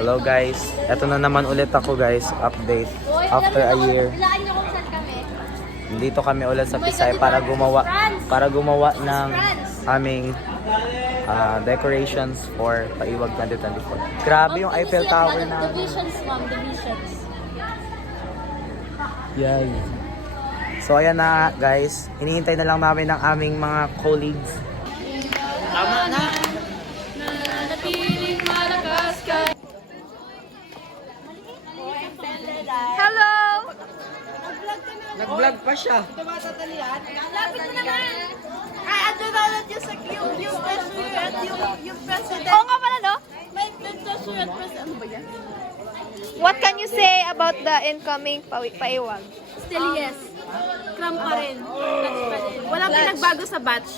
Hello guys, eto na naman ulit ako guys, update after a year. Dito kami ulit sa Pisay para gumawa ng aming decorations for Paiwag 2024. Grabe yung Eiffel Tower na. The visions, ma'am, the visions. Yay. So ayan na guys, hinihintay na lang namin ng aming mga colleagues. Tama na. Hello! Nag-vlog pa siya. Lapit mo naman! Ay, ando na ulit yung president at yung president. Oo nga pala, no? May treasure at president. Ano ba yan? What can you say about the incoming Paiwag? Still yes. Cram pa rin. Clutch pa rin. Walang pinagbago sa batch.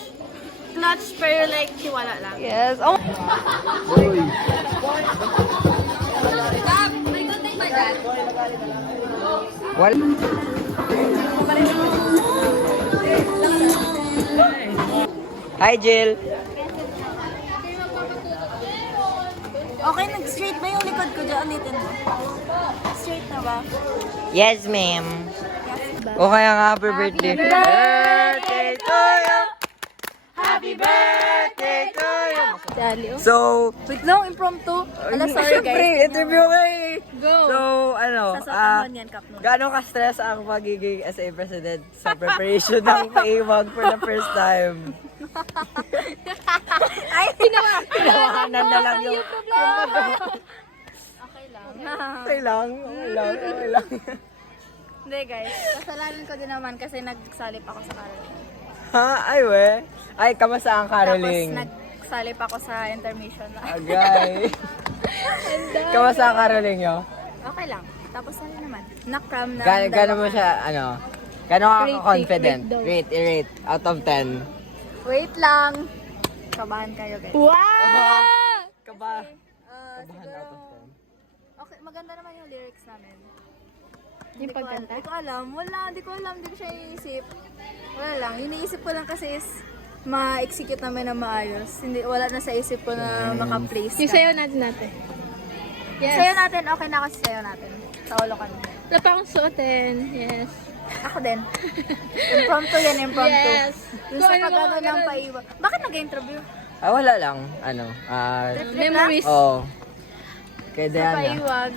Clutch pero like tiwala lang. Yes. Oh. May contact ba dyan? Well, hi Jill. Okay, nag-straight ba yung likod ko dyan? Ulitin mo. Straight na ba? Yes, ma'am. O kaya nga, happy birthday. Birthday to you. Happy birthday to you. Dali, oh. So, Wait lang, impromptu. Ala, sorry syempre, guys. interview kay. Go. So, ano, Sasatangon yan, Kap. gano'ng ka-stress ang pagiging SA President sa preparation ng Paiwag for the first time? Ay, Tinawanan na lang yung Okay lang. Okay lang, okay lang, okay lang. Hindi guys, kasalanan ko din naman kasi nagsalip ako sa caroling. Ha? Ay, we? Ay, kamusta ang caroling? Tapos nagsalip ako sa intermission na. Agay. Kamusta ang caroling nyo? Okay lang. Tapos ano naman? Nakram na. Gano'n mo siya, ano? Gano'n ka Rate, confident? rate daw. Rate out of 10. Wait lang. Kabahan kayo guys. Wow! Kaba. Siguro, okay, maganda naman yung lyrics namin. Yung pagkanta? Hindi ko alam. Wala, hindi ko alam. Hindi ko siya iisip. Wala lang. Iniisip ko lang kasi is ma-execute namin na maayos. Hindi, wala na sa isip ko na maka-place Yung ka. sayo natin. Yes. Sayo natin, okay na kasi sayo natin. Sa ulo kami. Wala pa akong suotin. Yes. Ako din. Impromptu yan, impromptu. Yes. Yung sa Kung ano pag-ano mga ng ganun. paiwan. Bakit nag-interview? Wala lang. Ano? Trip-trip na? Memories. Oh. Kay Sa Diana. paiwag,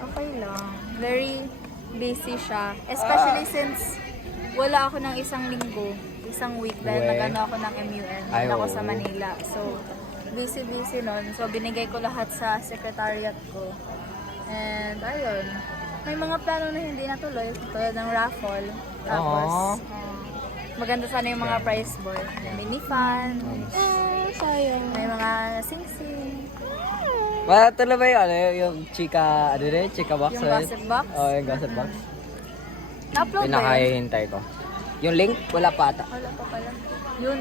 okay lang. Very busy siya. Especially since wala ako ng isang linggo, isang week dahil We. nag-ano ako ng MUN. Ay, Ako oo. sa Manila. So, busy nun. So, binigay ko lahat sa secretariat ko. And, ayun. May mga plano na hindi natuloy. Tulad ng raffle. Tapos, maganda sana yung mga prize board. May mini fan. Sayang. May mga sing-sing. Wala tuloy ba yung, ano, yung chika, ano rin? Chika box? Yung ulit? gossip box. Oh, yung gossip box. Na-upload ba yun? Pinakahihintay ko. Yung link, wala pa ata. Wala pa pala. Yun.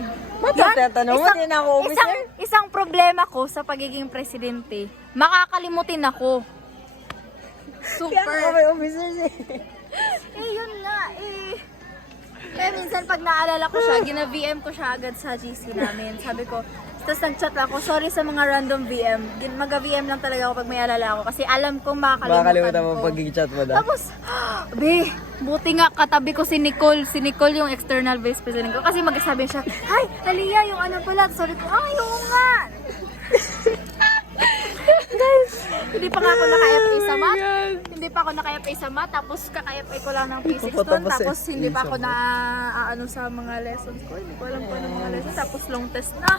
Tanong mo, din ako umisan. Isang problema ko sa pagiging presidente, makakalimutin ako. Kaya ako Super. may officers eh. Yun nga eh. Kaya minsan pag naalala ko siya, gina-VM ko siya agad sa GC namin. Sabi ko, tapos nag-chat lang ako, sorry sa mga random VM. Mag-VM lang talaga ako pag may alala ako kasi alam kong Makakalimutan mo ko. pagiging chat mo daw. Tapos, be, buti nga katabi ko si Nicole. Si Nicole yung external vice president ko. Kasi magsasabi siya, hi, Aliyah, yung ano pala. Sorry ko, ay, oo nga. Guys, hindi pa nga ako naka-FA sa math. Hindi pa ako naka-FA sa math. Tapos kaka-FA ko lang ng physics doon. Tapos hindi pa ako na ano sa mga lessons ko. Hindi ko alam kung ano mga lessons. Tapos long test na.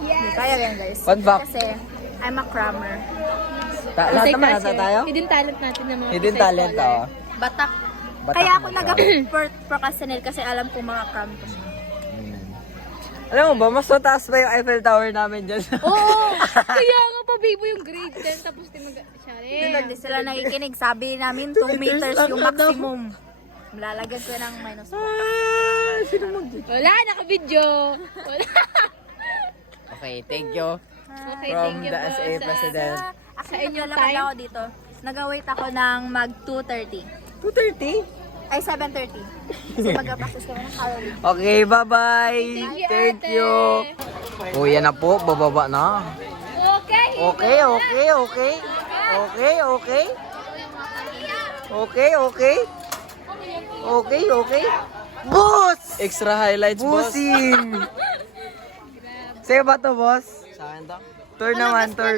Hindi kaya yan guys. Fun fact. Kasi I'm a crammer. Lahat naman nasa tayo? Hidden talent natin ng mga Hidden Pisay talent, scholar. oh. Batak. Batak Kaya ako na nag-procrastinate kasi alam ko mga cram ko siya. Alam mo ba, mas mataas pa yung Eiffel Tower namin dyan. Oo! Kaya nga pa, baby, yung grade 10 tapos siya rin. Hindi sila nakikinig. Sabi namin 2 meters yung maximum. Lalagyan ko ng minus 1. Sino mag-dito? Wala, naka-video. Wala. Okay, thank you. Okay, From thank you the po SA sa- President. Actually, inyong naglalakad time? ako dito. Nag-wait ako ng mag 2:30. 2:30? Ay, 7:30. Kasi mag-practice kami ng Caroling. Okay, bye-bye. Thank you, ate. O, yan na po. Bababa na. Okay. Okay, okay, okay. Okay, okay. Okay, okay. Okay, okay. Boss! Extra highlights, boss. Busing! Sa'yo ba to, boss? Sa akin daw. Tour naman, tour.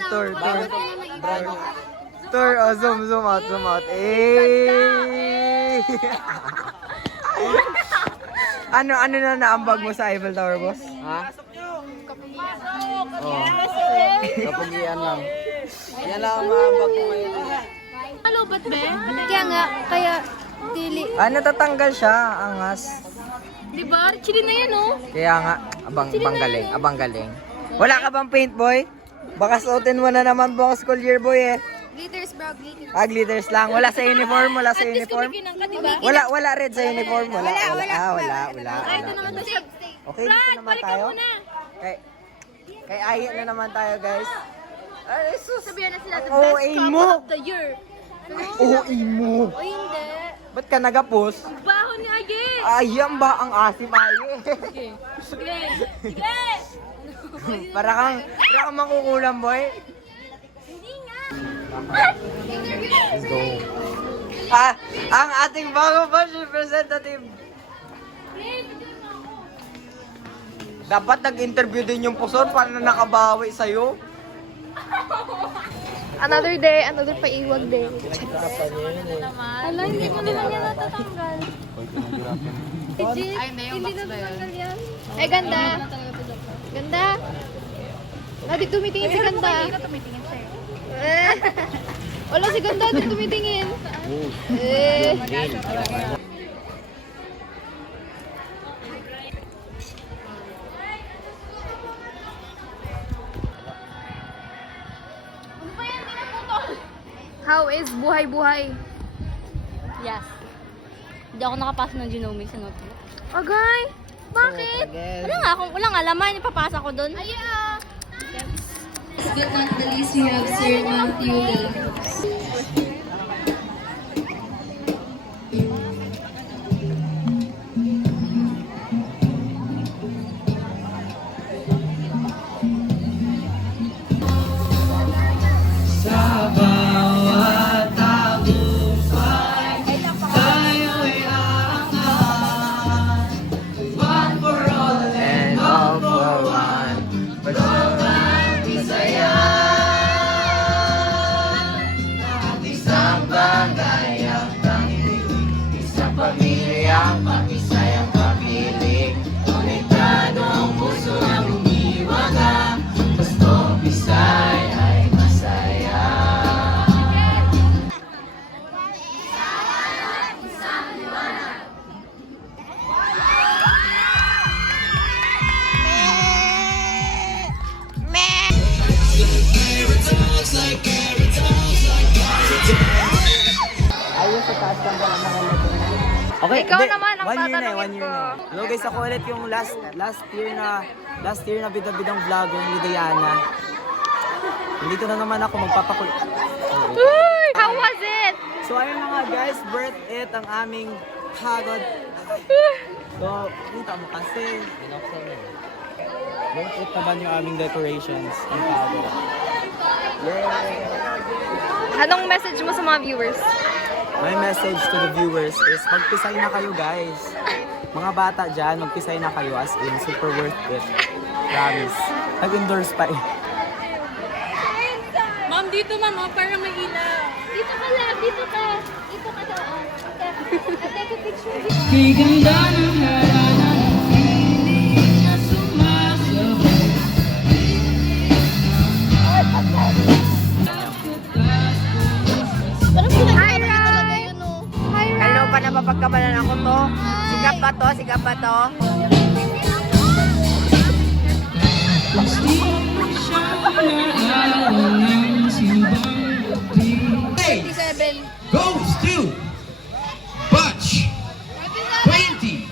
Tour, oh, zoom out. Eh! ano na naambag mo sa Eiffel Tower, boss? Ha? Oh. Kapugian lang. Yan lang ang maambag ko ngayon. Ano ba't be? Kaya nga, kaya dili. Natatanggal siya, angas. Diba? Chili na yan oh. Kaya nga, abang galing. Wala ka bang paint, boy? Baka suotin mo na naman buong school year, boy, eh. Glitters bro, glitters. Glitters lang. Wala sa uniform, At least kumikinang ka, diba? Wala red sa uniform. Wala. Ay, ito naman to siya. Okay, dito naman Balik tayo. ka muna. Kay Ayan na naman tayo, guys. Ay, sus. Sabihan na sila, the Oh, best aim couple mo. of the year. Oo, imo. O hindi. Ba't ka nagapos? Baho ni Age. Ayan ba ang asim, Aye? Sige. Sige. para kang makukulam, boy. Hindi nga. Let's go. Ang ating bago ba representative. Dapat nag-interview din yung Puson para na nakabawi sa'yo. Another day, another paiwag day. Hala, hindi ko naman yan natatanggal. Ay, hindi yung box na yan. Ay, ganda. Ganda. Di tumitingin si ganda. Tumitingin siya. Wala si ganda, di tumitingin. How is buhay-buhay? Yes. Hindi ako nakapasok ng genomics sa notebook. Agay! Bakit? Wala nga laman, ipapasa ko doon. Yeah. Last but not the least, we have Sir Matthew Lee. And all for one. Masaya. Isang bagay ang tanginig. Isang pamilyang makisayang kapiling. Konektado ang puso ng umiwaga. Gusto Bisay ay masaya. Ayun sa taas lang pala nakalagay. Okay, Ikaw naman ang 1 year na, tatanungin 1 year ko. na. Hello guys, ako ulit yung last year na bidang vlog ni Diana. Nandito na naman ako magpapakulit. Uy! How was it? So ayun na nga guys, birth it ang aming hagod. So, kita mo kasi. Birth it naman yung aming decorations. Ang hagod. Anong message mo sa mga viewers? My message to the viewers is magpisay na kayo guys. Mga bata dyan, magpisay na kayo as in super worth it. Promise. Nag-endorse pa eh. Ma'am, dito ma'am, para may ilaw. Dito ka lang, dito ka. Dito ka doon. Take a picture. Hi, Rai! Hi, Rai! Hello pa napapagkabalan ako to. Sigap ba to? Goes to Butch 20.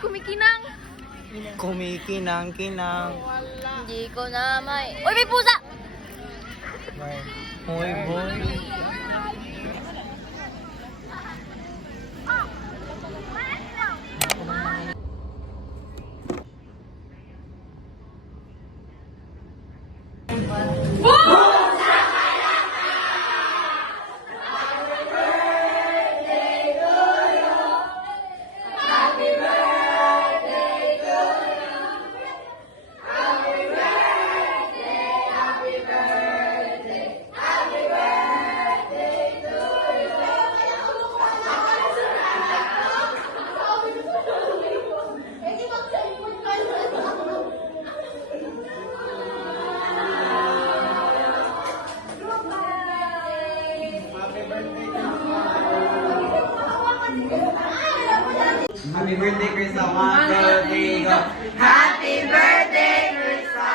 kumikinang. Kumikinang-kinang. Hindi ko na may... Uy, may pusa! Hoy, boy. Happy birthday, Krista. 1, 2, 3, go. Happy birthday, Krista!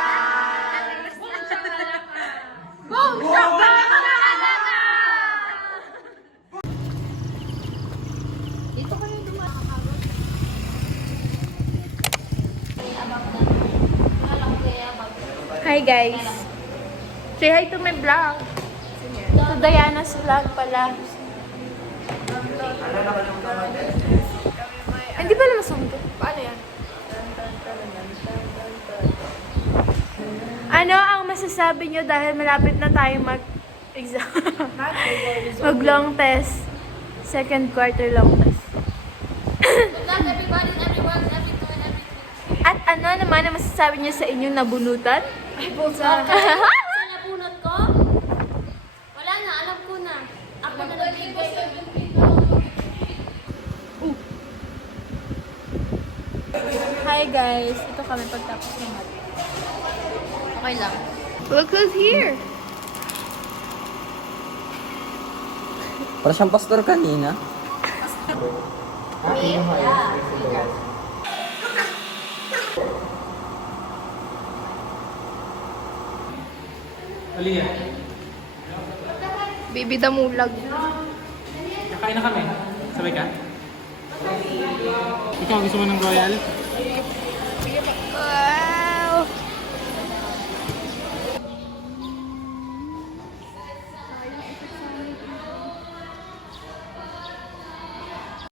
Hi guys! Say hi to my vlog! To Diana's vlog pala. Hindi pala masundo. Paano yan? Ano ang masasabi nyo dahil malapit na tayo mag-exam? Mag-long test. Second quarter long test. At ano naman ang masasabi nyo sa inyong nabunutan? Ay, pusa. Sa nabunot ko? Wala na, alam ko na. Ako na nagbibigay. Hi guys! Ito kami pagtapos ng mat. Okay lang. Look who's here! Para siyang pastor kanina. Aliyah, Baby damulag. nakain na kami. Sabay ka? Ikaw, gusto mo ng royal?